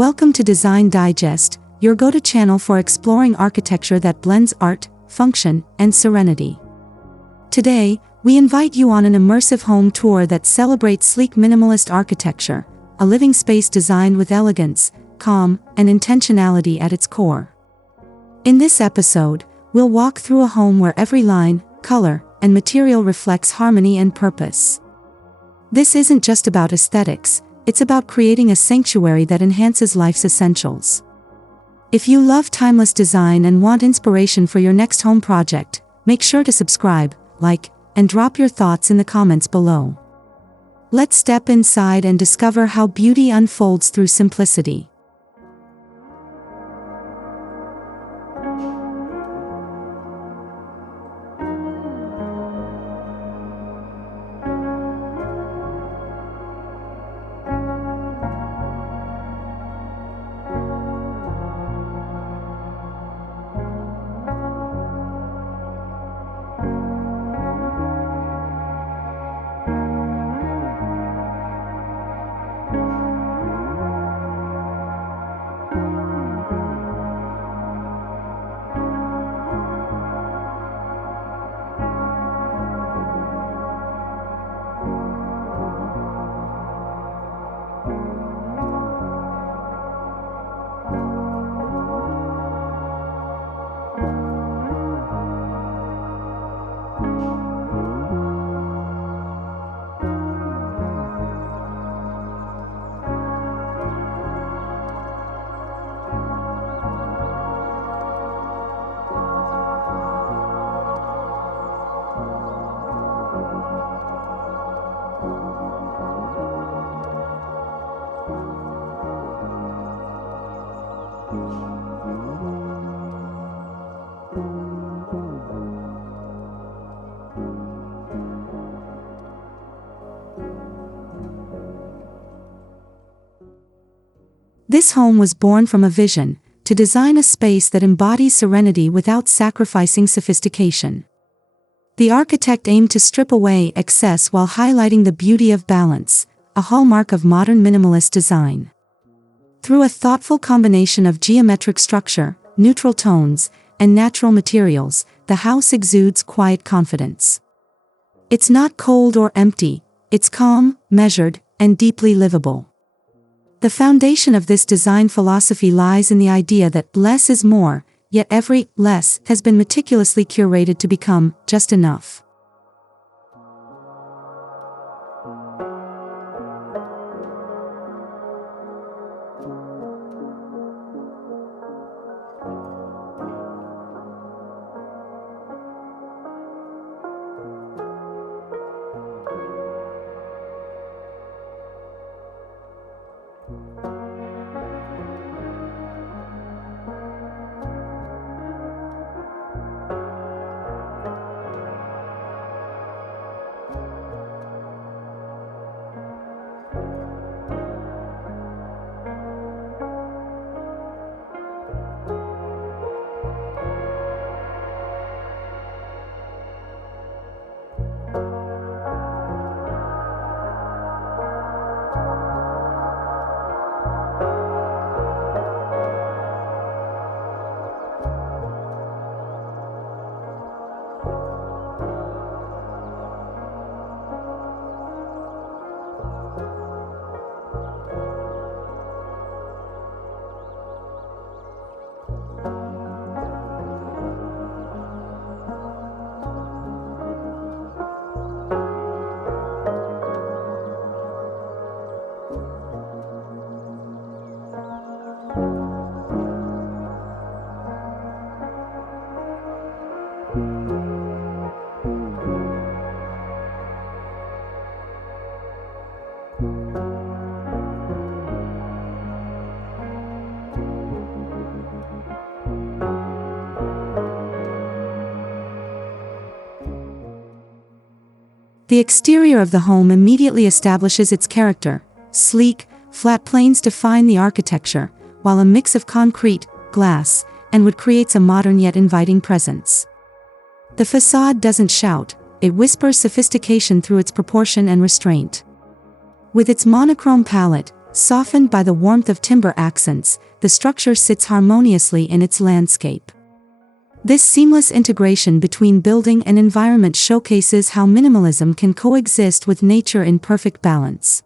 Welcome to Design Digest, your go-to channel for exploring architecture that blends art, function, and serenity. Today, we invite you on an immersive home tour that celebrates sleek minimalist architecture, a living space designed with elegance, calm, and intentionality at its core. In this episode, we'll walk through a home where every line, color, and material reflects harmony and purpose. This isn't just about aesthetics, it's about creating a sanctuary that enhances life's essentials. If you love timeless design and want inspiration for your next home project, make sure to subscribe, like, and drop your thoughts in the comments below. Let's step inside and discover how beauty unfolds through simplicity. This home was born from a vision to design a space that embodies serenity without sacrificing sophistication. The architect aimed to strip away excess while highlighting the beauty of balance, a hallmark of modern minimalist design. Through a thoughtful combination of geometric structure, neutral tones, and natural materials, the house exudes quiet confidence. It's not cold or empty, it's calm, measured, and deeply livable. The foundation of this design philosophy lies in the idea that less is more, yet every less has been meticulously curated to become just enough. The exterior of the home immediately establishes its character. Sleek, flat planes define the architecture, while a mix of concrete, glass, and wood creates a modern yet inviting presence. The facade doesn't shout, it whispers sophistication through its proportion and restraint. With its monochrome palette, Softened by the warmth of timber accents, the structure sits harmoniously in its landscape. This seamless integration between building and environment showcases how minimalism can coexist with nature in perfect balance.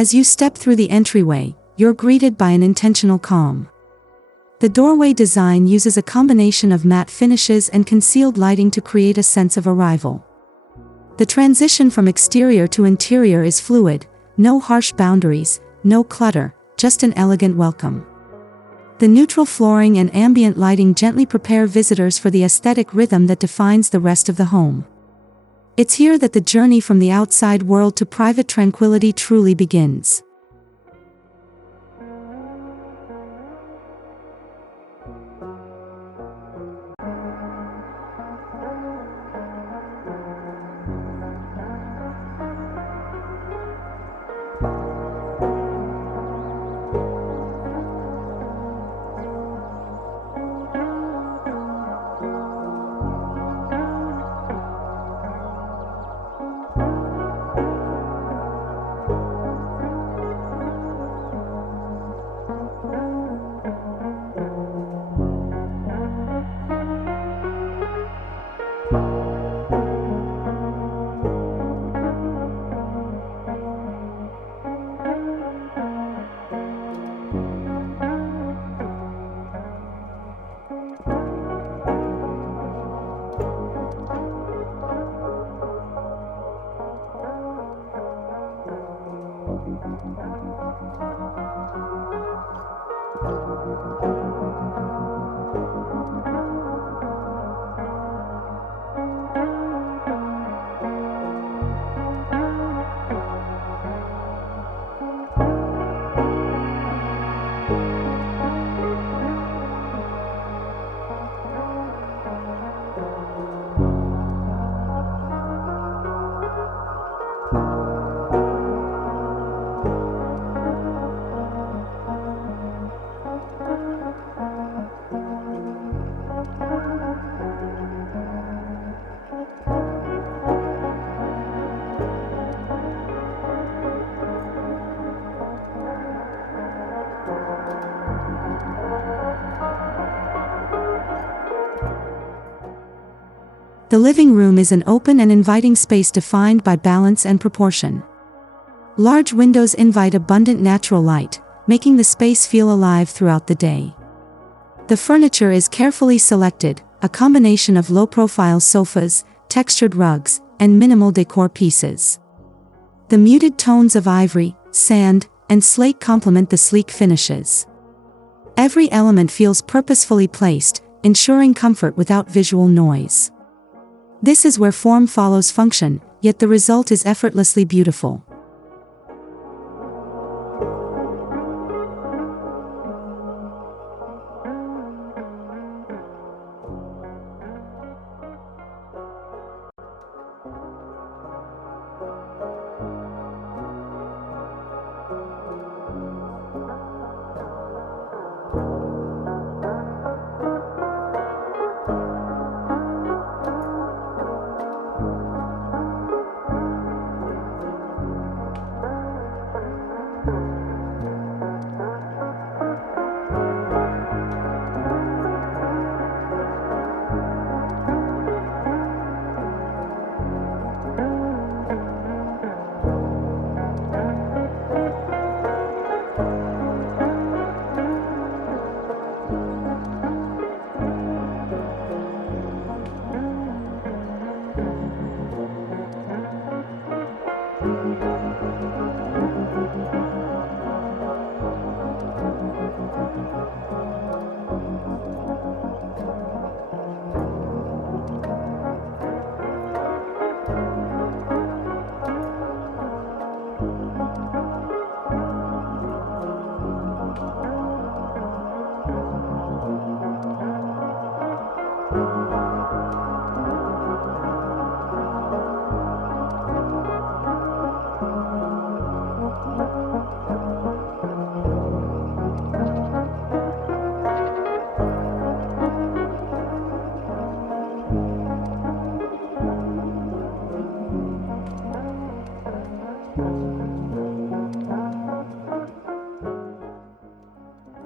As you step through the entryway, you're greeted by an intentional calm. The doorway design uses a combination of matte finishes and concealed lighting to create a sense of arrival. The transition from exterior to interior is fluid, no harsh boundaries, no clutter, just an elegant welcome. The neutral flooring and ambient lighting gently prepare visitors for the aesthetic rhythm that defines the rest of the home. It's here that the journey from the outside world to private tranquility truly begins. The living room is an open and inviting space defined by balance and proportion. Large windows invite abundant natural light, making the space feel alive throughout the day. The furniture is carefully selected, a combination of low-profile sofas, textured rugs, and minimal decor pieces. The muted tones of ivory, sand, and slate complement the sleek finishes. Every element feels purposefully placed, ensuring comfort without visual noise. This is where form follows function, yet the result is effortlessly beautiful.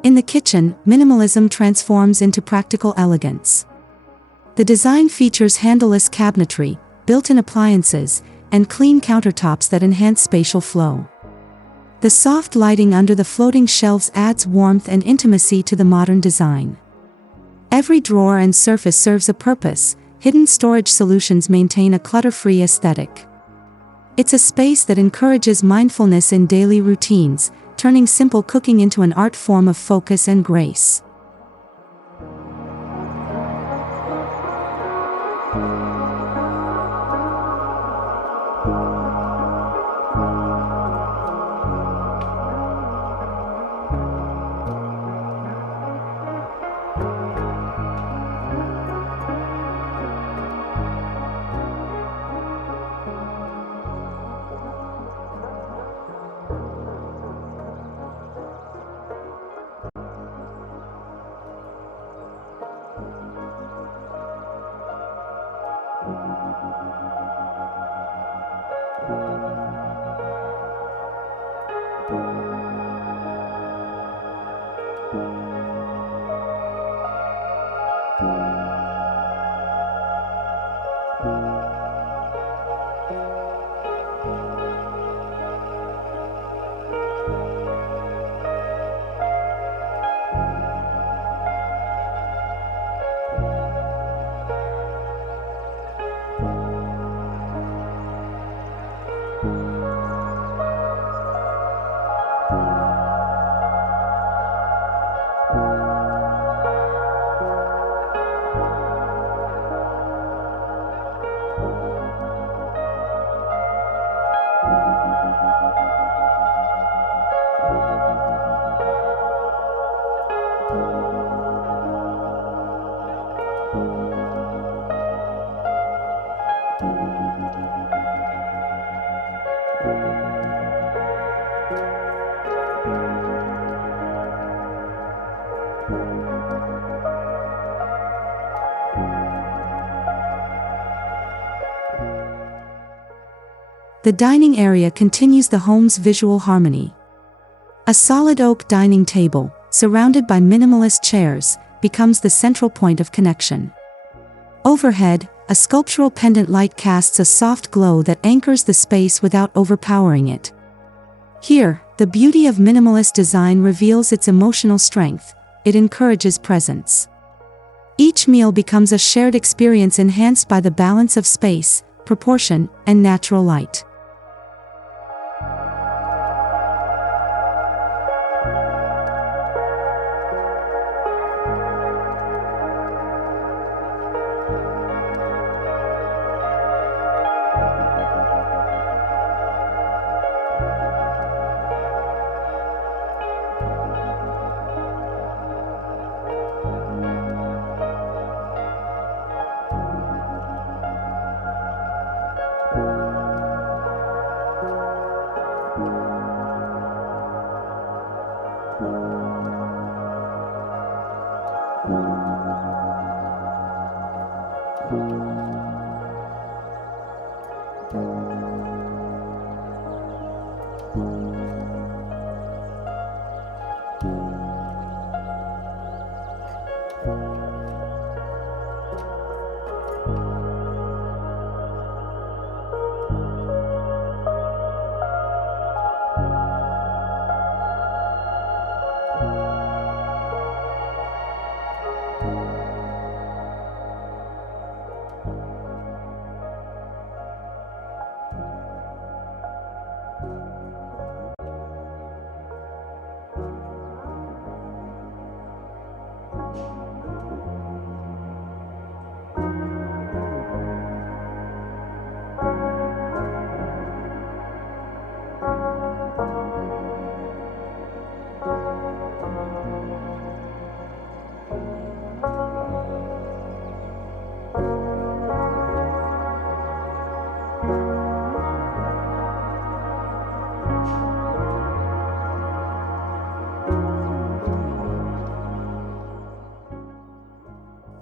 In the kitchen, minimalism transforms into practical elegance. The design features handleless cabinetry, built-in appliances, and clean countertops that enhance spatial flow. The soft lighting under the floating shelves adds warmth and intimacy to the modern design. Every drawer and surface serves a purpose. Hidden storage solutions maintain a clutter-free aesthetic. It's a space that encourages mindfulness in daily routines, turning simple cooking into an art form of focus and grace. The dining area continues the home's visual harmony. A solid oak dining table, surrounded by minimalist chairs, becomes the central point of connection. Overhead, a sculptural pendant light casts a soft glow that anchors the space without overpowering it. Here, the beauty of minimalist design reveals its emotional strength. It encourages presence. Each meal becomes a shared experience enhanced by the balance of space, proportion, and natural light.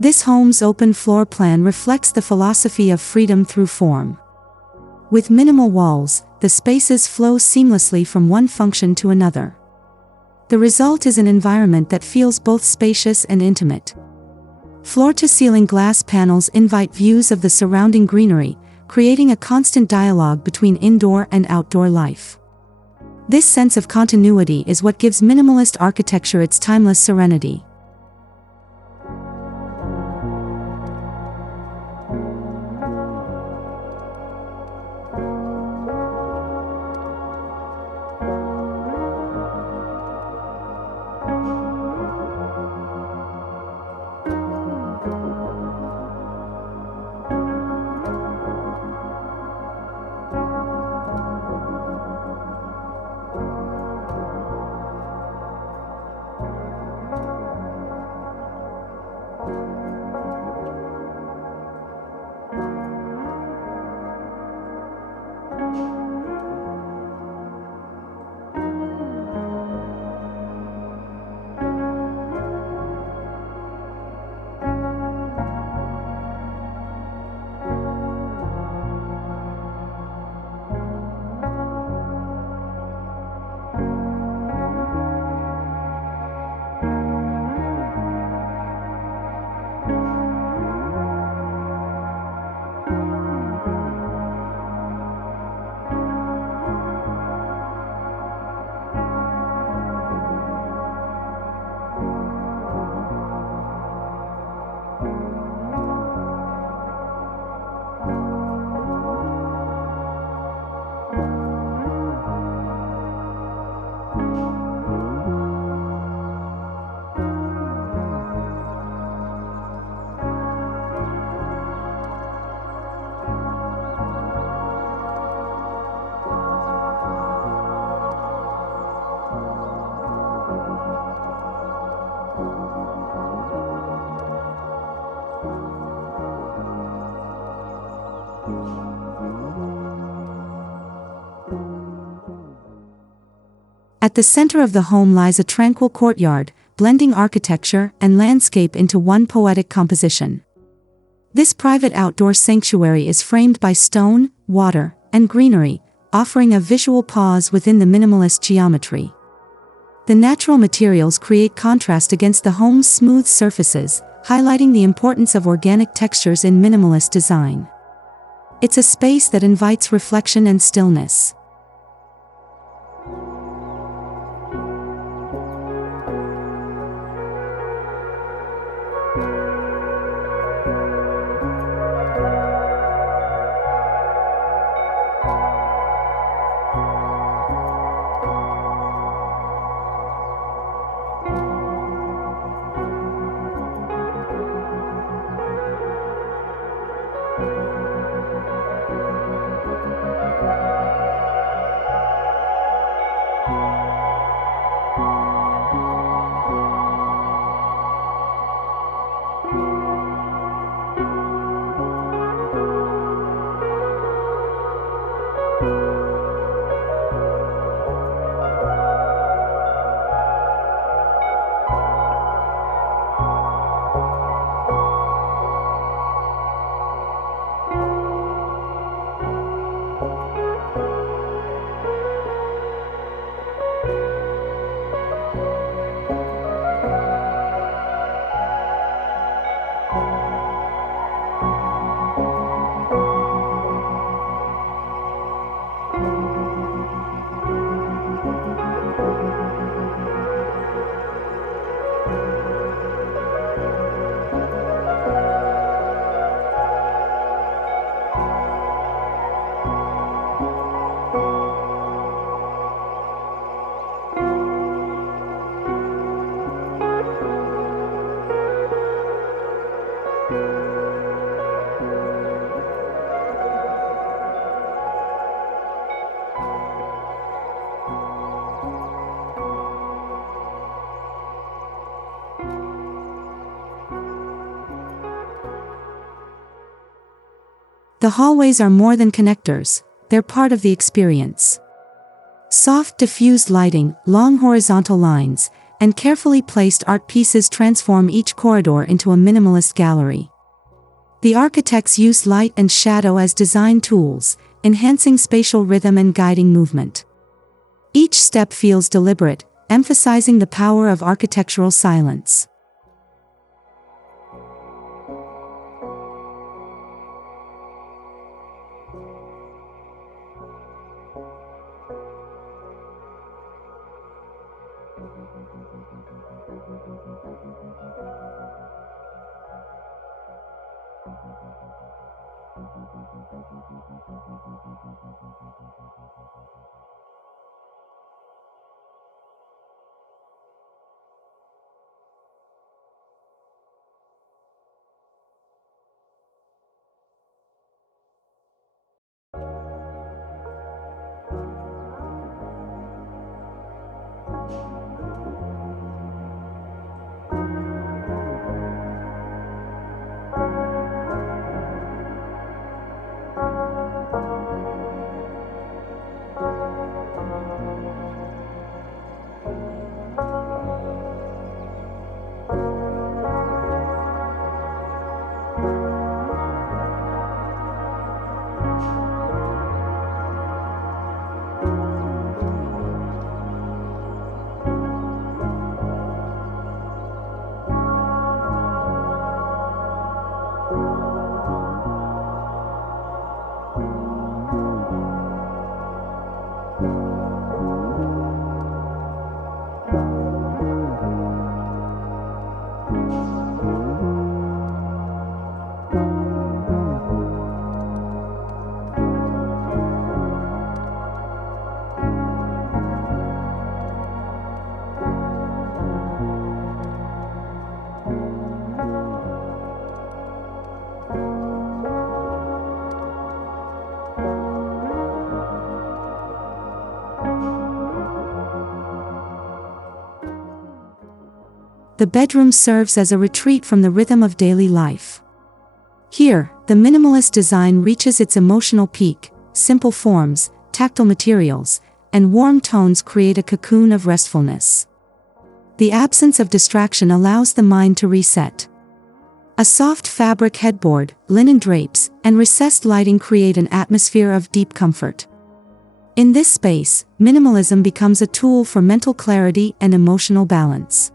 This home's open floor plan reflects the philosophy of freedom through form. With minimal walls, the spaces flow seamlessly from one function to another. The result is an environment that feels both spacious and intimate. Floor-to-ceiling glass panels invite views of the surrounding greenery, creating a constant dialogue between indoor and outdoor life. This sense of continuity is what gives minimalist architecture its timeless serenity. At the center of the home lies a tranquil courtyard, blending architecture and landscape into one poetic composition. This private outdoor sanctuary is framed by stone, water, and greenery, offering a visual pause within the minimalist geometry. The natural materials create contrast against the home's smooth surfaces, highlighting the importance of organic textures in minimalist design. It's a space that invites reflection and stillness. The hallways are more than connectors, they're part of the experience. Soft diffused lighting, long horizontal lines, and carefully placed art pieces transform each corridor into a minimalist gallery. The architects use light and shadow as design tools, enhancing spatial rhythm and guiding movement. Each step feels deliberate, emphasizing the power of architectural silence. The bedroom serves as a retreat from the rhythm of daily life. Here, the minimalist design reaches its emotional peak. Simple forms, tactile materials, and warm tones create a cocoon of restfulness. The absence of distraction allows the mind to reset. A soft fabric headboard, linen drapes, and recessed lighting create an atmosphere of deep comfort. In this space, minimalism becomes a tool for mental clarity and emotional balance.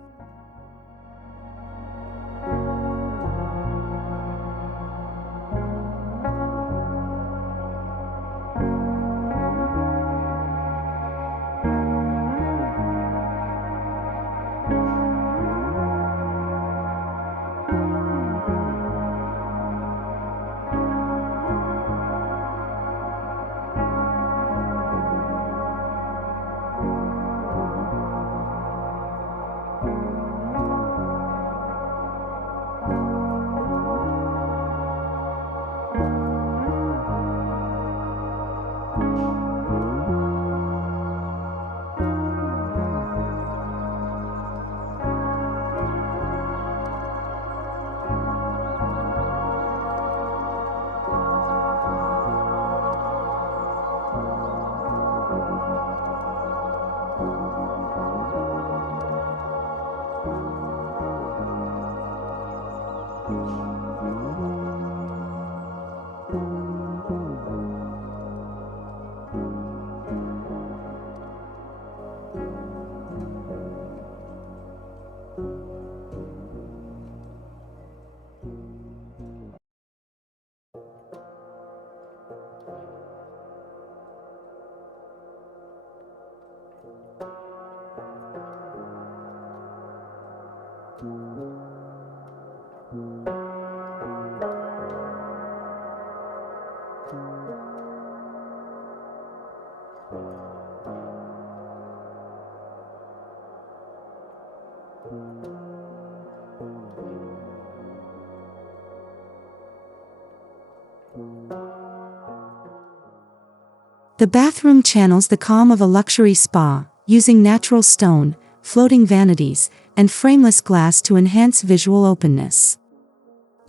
The bathroom channels the calm of a luxury spa, using natural stone, floating vanities, and frameless glass to enhance visual openness.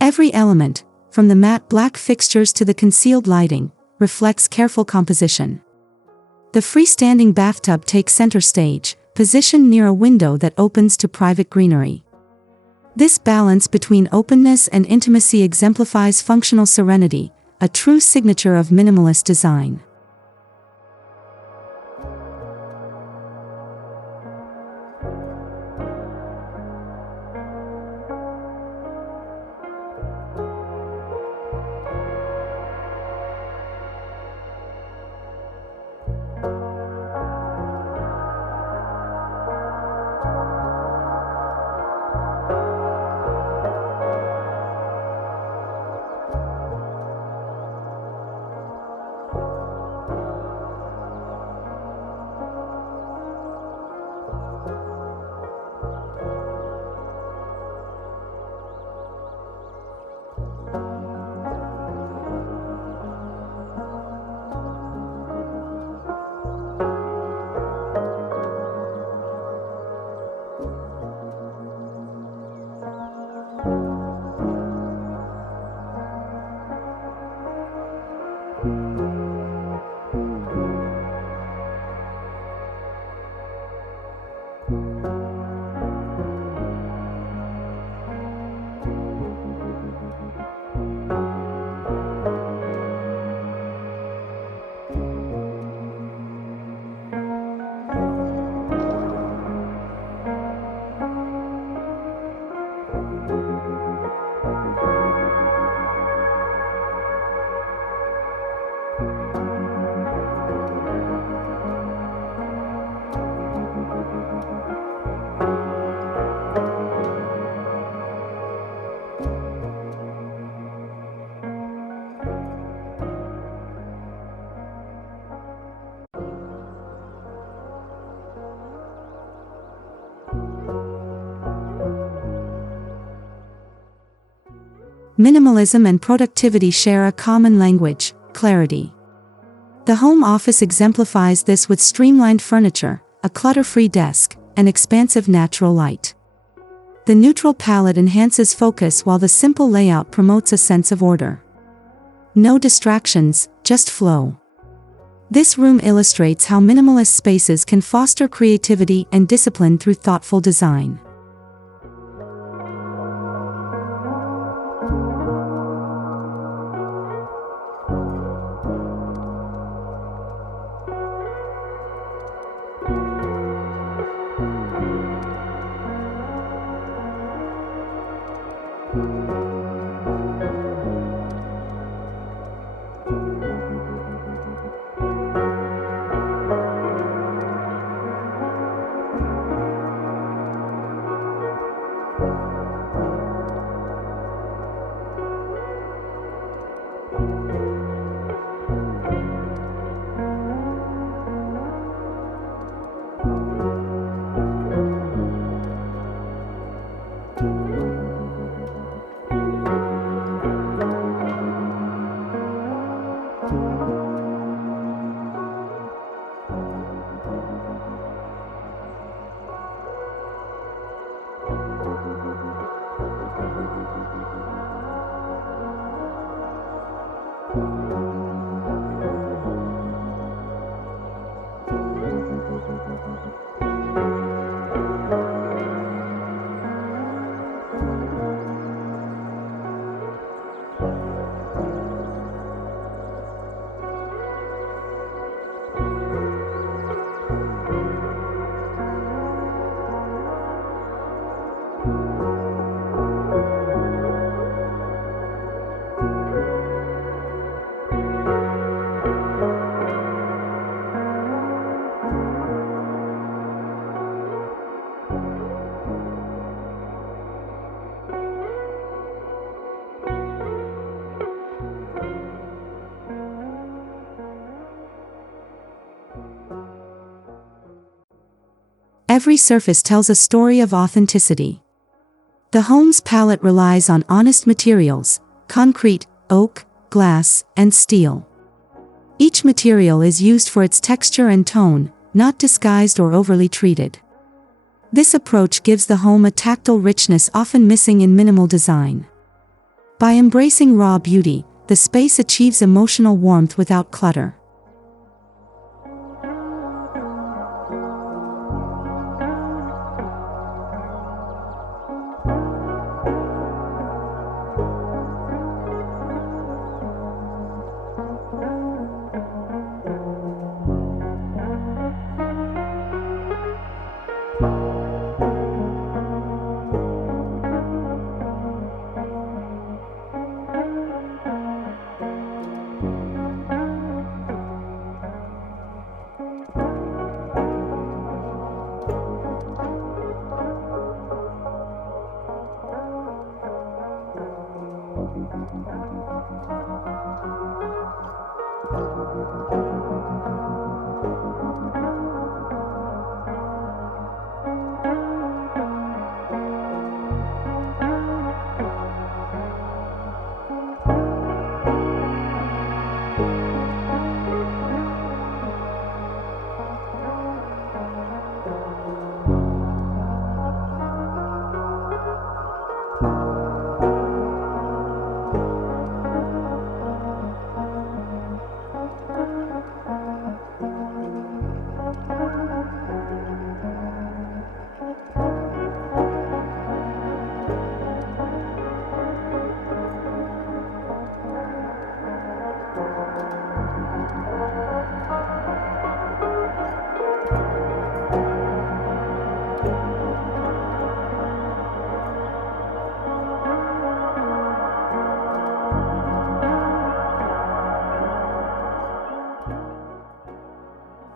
Every element, from the matte black fixtures to the concealed lighting, reflects careful composition. The freestanding bathtub takes center stage, positioned near a window that opens to private greenery. This balance between openness and intimacy exemplifies functional serenity, a true signature of minimalist design. Minimalism and productivity share a common language: clarity. The home office exemplifies this with streamlined furniture, a clutter-free desk, and expansive natural light. The neutral palette enhances focus while the simple layout promotes a sense of order. No distractions, just flow. This room illustrates how minimalist spaces can foster creativity and discipline through thoughtful design. Every surface tells a story of authenticity. The home's palette relies on honest materials: concrete, oak, glass, and steel. Each material is used for its texture and tone, not disguised or overly treated. This approach gives the home a tactile richness often missing in minimal design. By embracing raw beauty, the space achieves emotional warmth without clutter.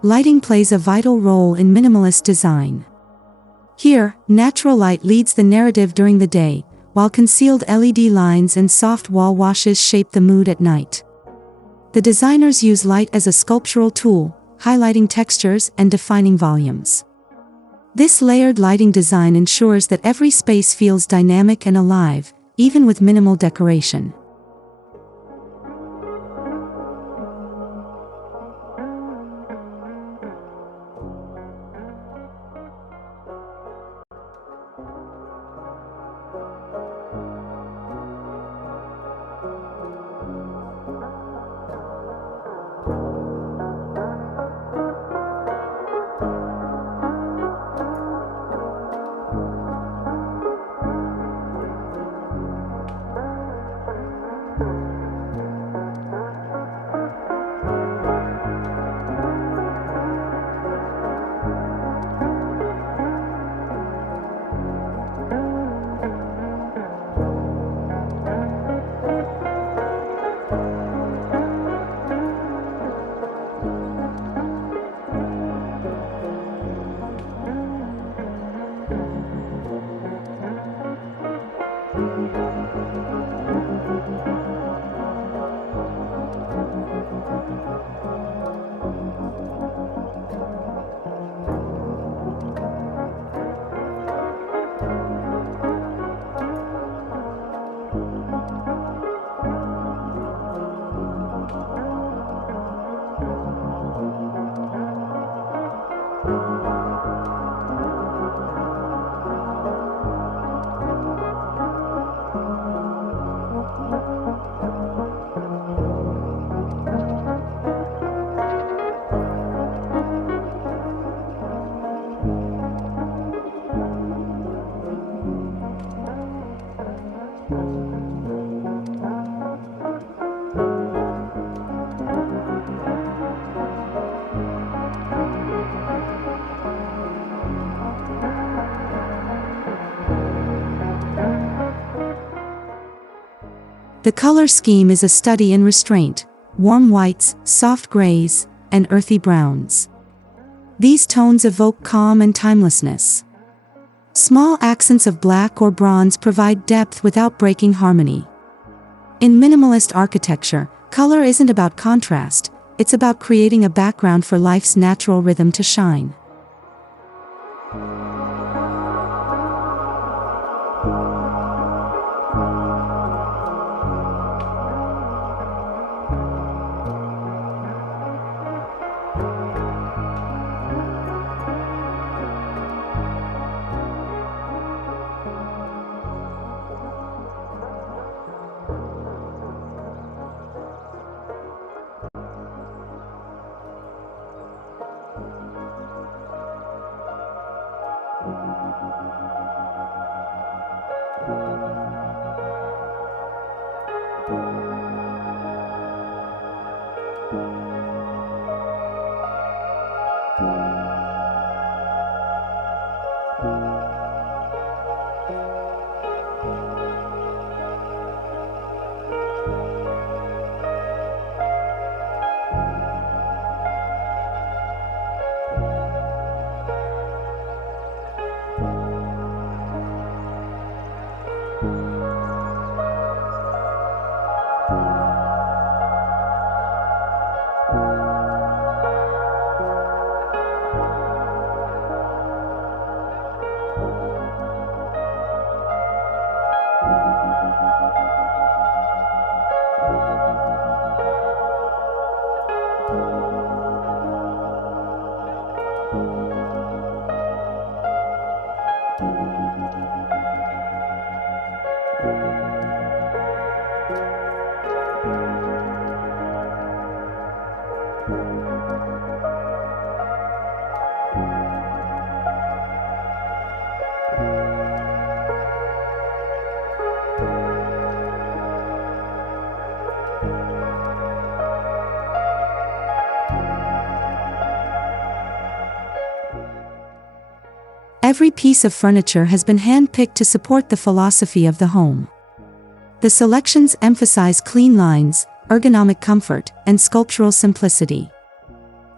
Lighting plays a vital role in minimalist design. Here, natural light leads the narrative during the day, while concealed LED lines and soft wall washes shape the mood at night. The designers use light as a sculptural tool, highlighting textures and defining volumes. This layered lighting design ensures that every space feels dynamic and alive, even with minimal decoration. The color scheme is a study in restraint: warm whites, soft grays, and earthy browns. These tones evoke calm and timelessness. Small accents of black or bronze provide depth without breaking harmony. In minimalist architecture, color isn't about contrast, it's about creating a background for life's natural rhythm to shine. Every piece of furniture has been hand-picked to support the philosophy of the home. The selections emphasize clean lines, ergonomic comfort, and sculptural simplicity.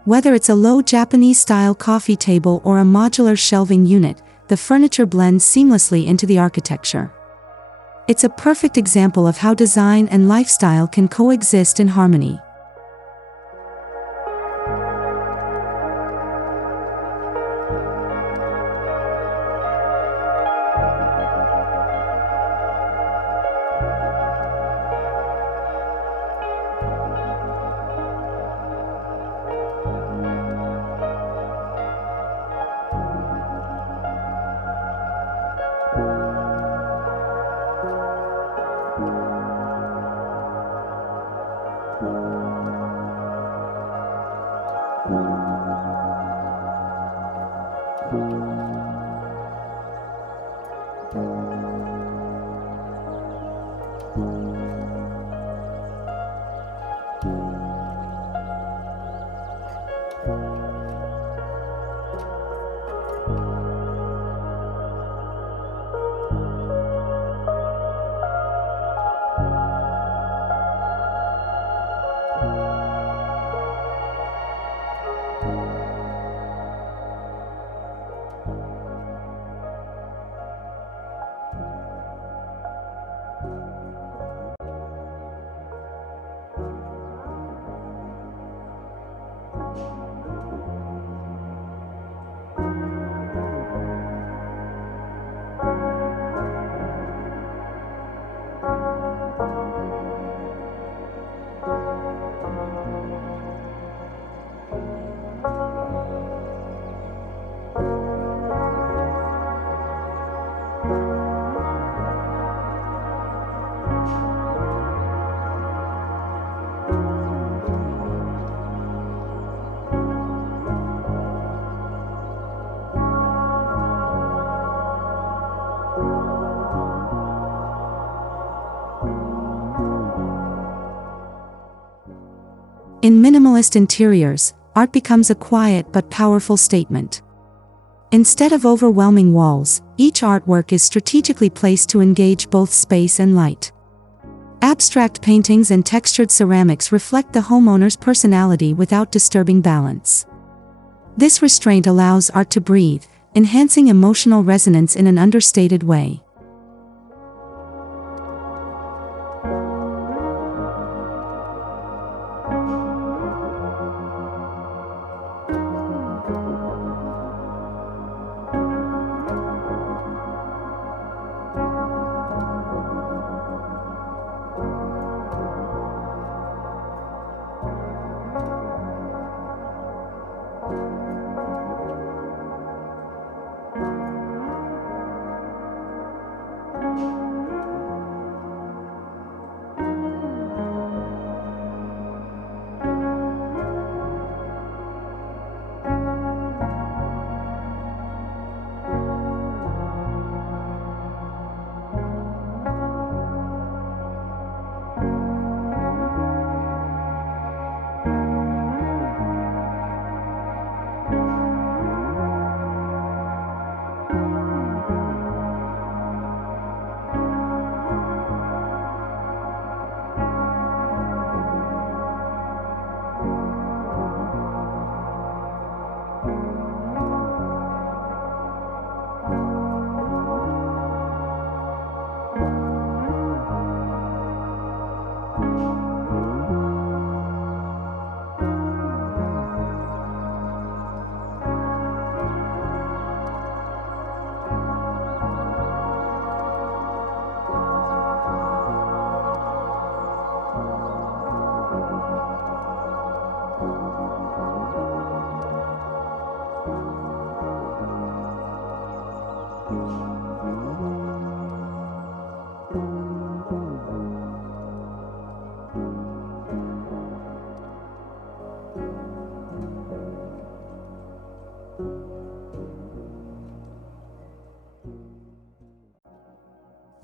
Whether it's a low Japanese-style coffee table or a modular shelving unit, the furniture blends seamlessly into the architecture. It's a perfect example of how design and lifestyle can coexist in harmony. In minimalist interiors, art becomes a quiet but powerful statement. Instead of overwhelming walls, each artwork is strategically placed to engage both space and light. Abstract paintings and textured ceramics reflect the homeowner's personality without disturbing balance. This restraint allows art to breathe, enhancing emotional resonance in an understated way.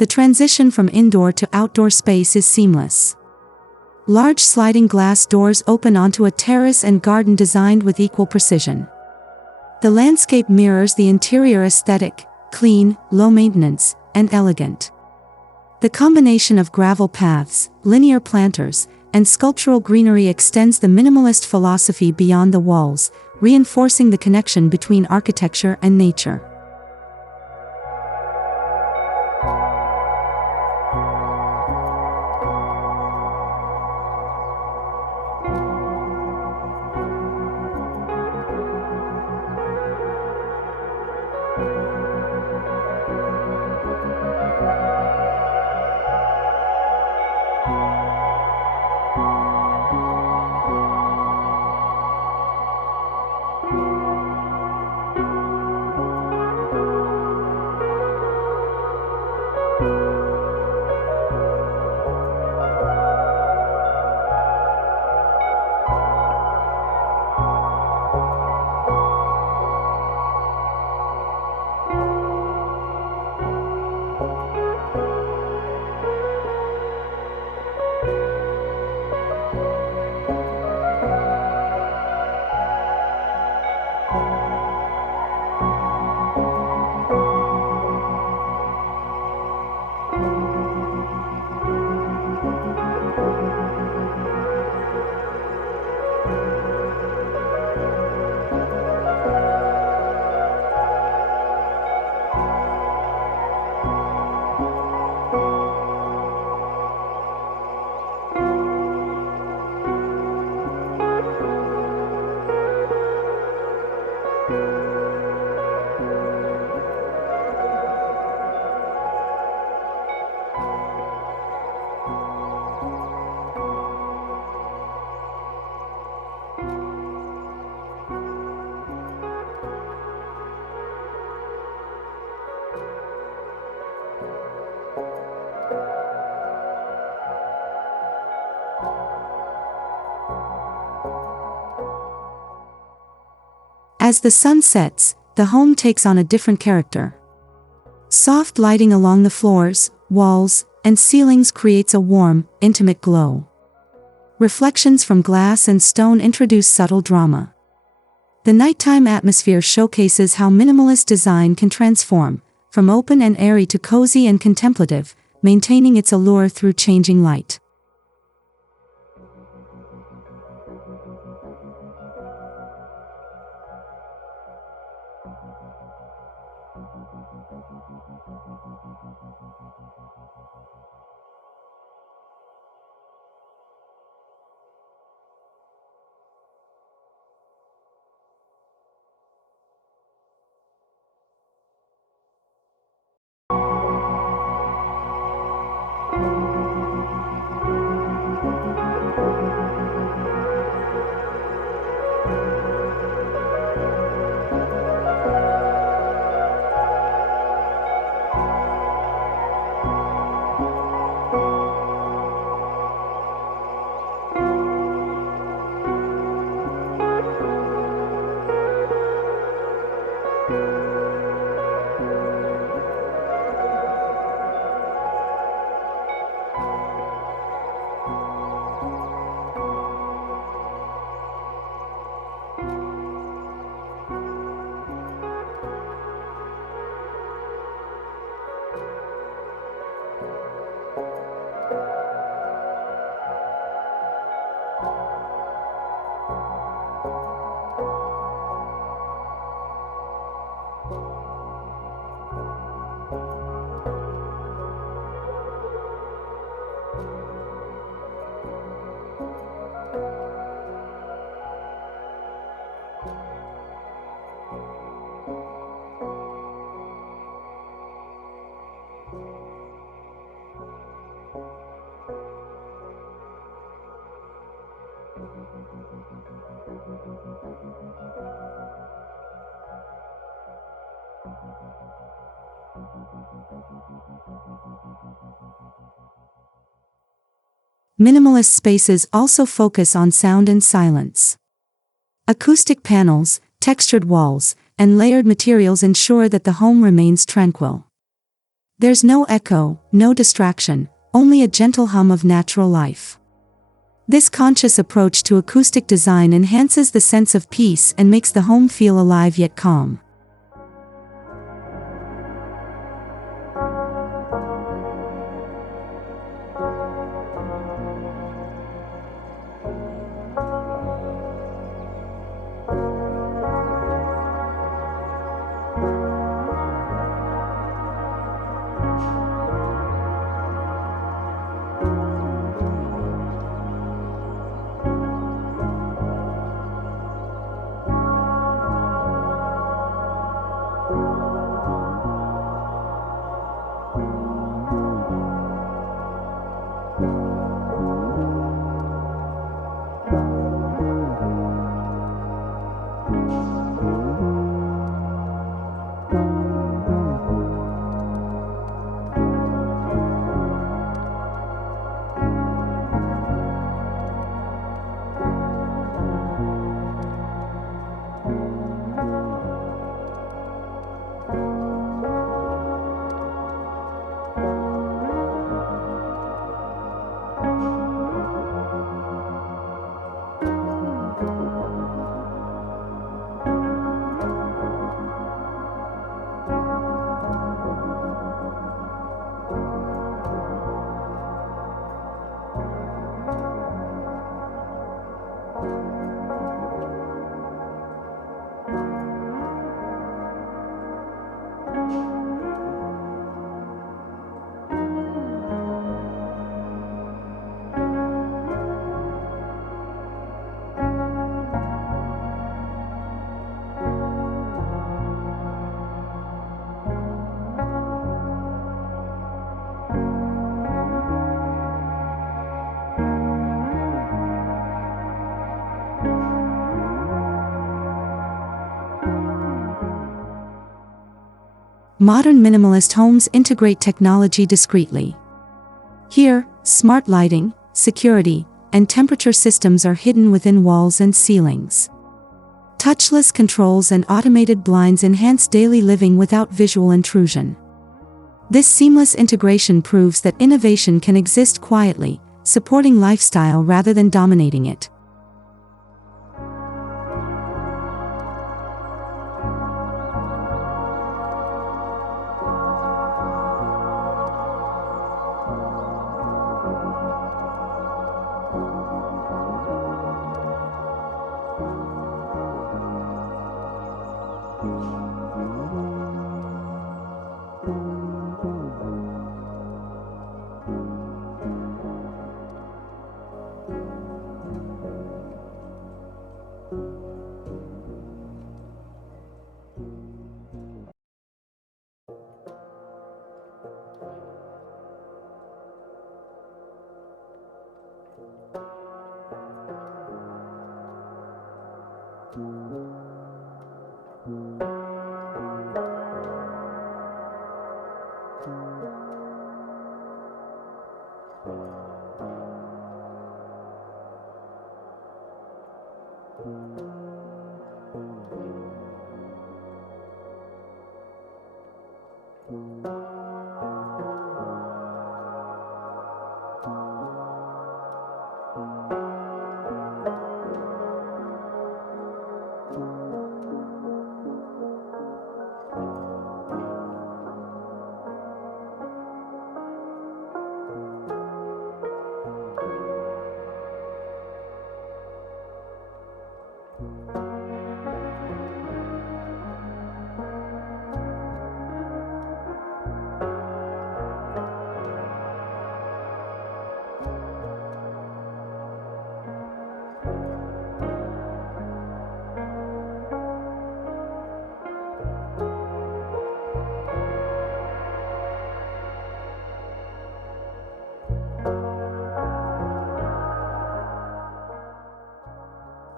The transition from indoor to outdoor space is seamless. Large sliding glass doors open onto a terrace and garden designed with equal precision. The landscape mirrors the interior aesthetic, clean, low maintenance, and elegant. The combination of gravel paths, linear planters, and sculptural greenery extends the minimalist philosophy beyond the walls, reinforcing the connection between architecture and nature. As the sun sets, the home takes on a different character. Soft lighting along the floors, walls, and ceilings creates a warm, intimate glow. Reflections from glass and stone introduce subtle drama. The nighttime atmosphere showcases how minimalist design can transform, from open and airy to cozy and contemplative, maintaining its allure through changing light. Minimalist spaces also focus on sound and silence. Acoustic panels, textured walls, and layered materials ensure that the home remains tranquil. There's no echo, no distraction, only a gentle hum of natural life. This conscious approach to acoustic design enhances the sense of peace and makes the home feel alive yet calm. Modern minimalist homes integrate technology discreetly. Here, smart lighting, security, and temperature systems are hidden within walls and ceilings. Touchless controls and automated blinds enhance daily living without visual intrusion. This seamless integration proves that innovation can exist quietly, supporting lifestyle rather than dominating it.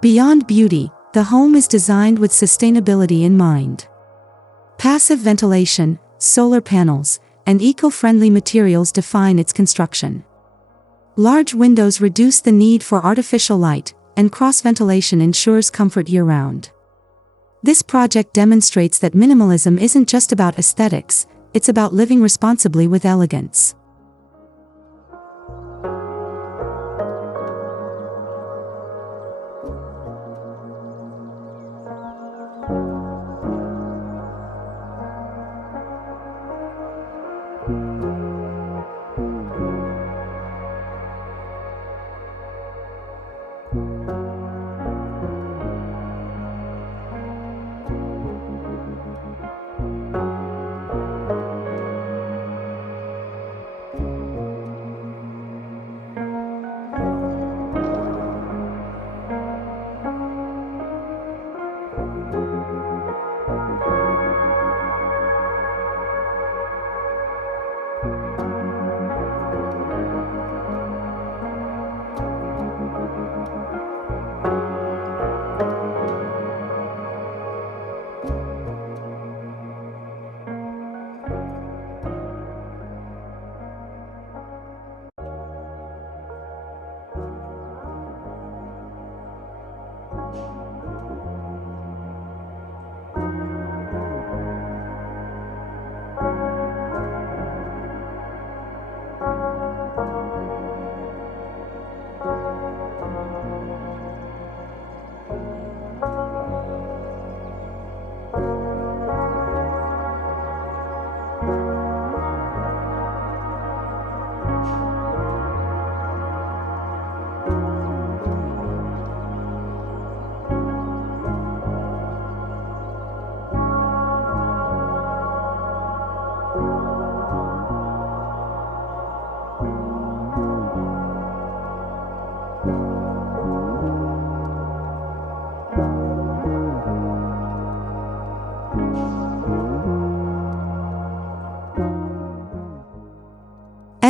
Beyond beauty, the home is designed with sustainability in mind. Passive ventilation, solar panels, and eco-friendly materials define its construction. Large windows reduce the need for artificial light, and cross-ventilation ensures comfort year-round. This project demonstrates that minimalism isn't just about aesthetics, it's about living responsibly with elegance.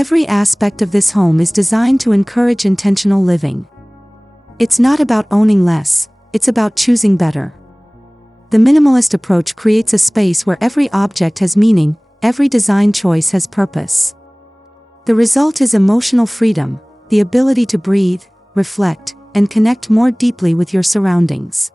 Every aspect of this home is designed to encourage intentional living. It's not about owning less, it's about choosing better. The minimalist approach creates a space where every object has meaning, every design choice has purpose. The result is emotional freedom, the ability to breathe, reflect, and connect more deeply with your surroundings.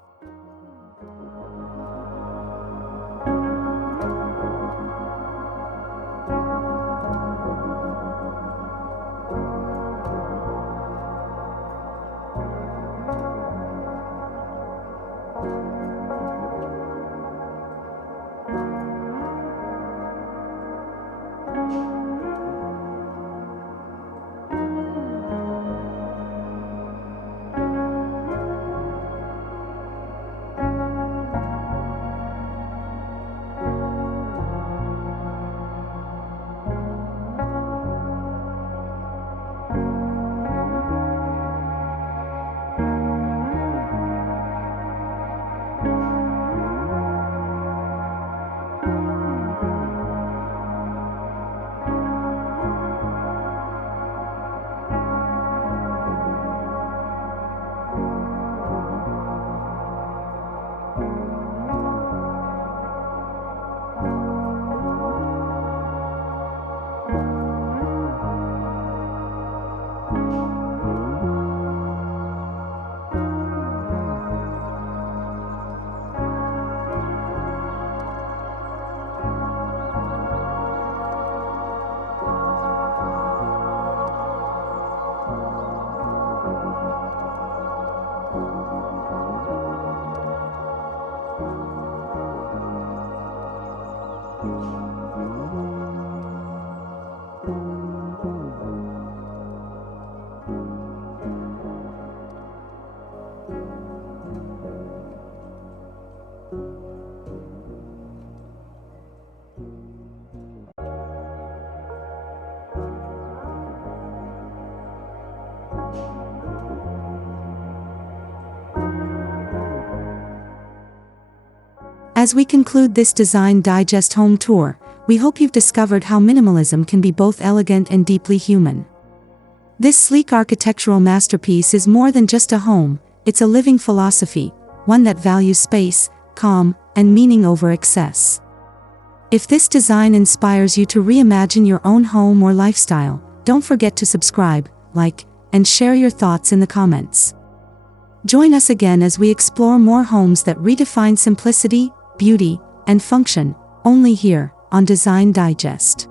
As we conclude this Design Digest home tour, we hope you've discovered how minimalism can be both elegant and deeply human. This sleek architectural masterpiece is more than just a home, it's a living philosophy, one that values space, calm, and meaning over excess. If this design inspires you to reimagine your own home or lifestyle, don't forget to subscribe, like, and share your thoughts in the comments. Join us again as we explore more homes that redefine simplicity, beauty, and function, only here, on Design Digest.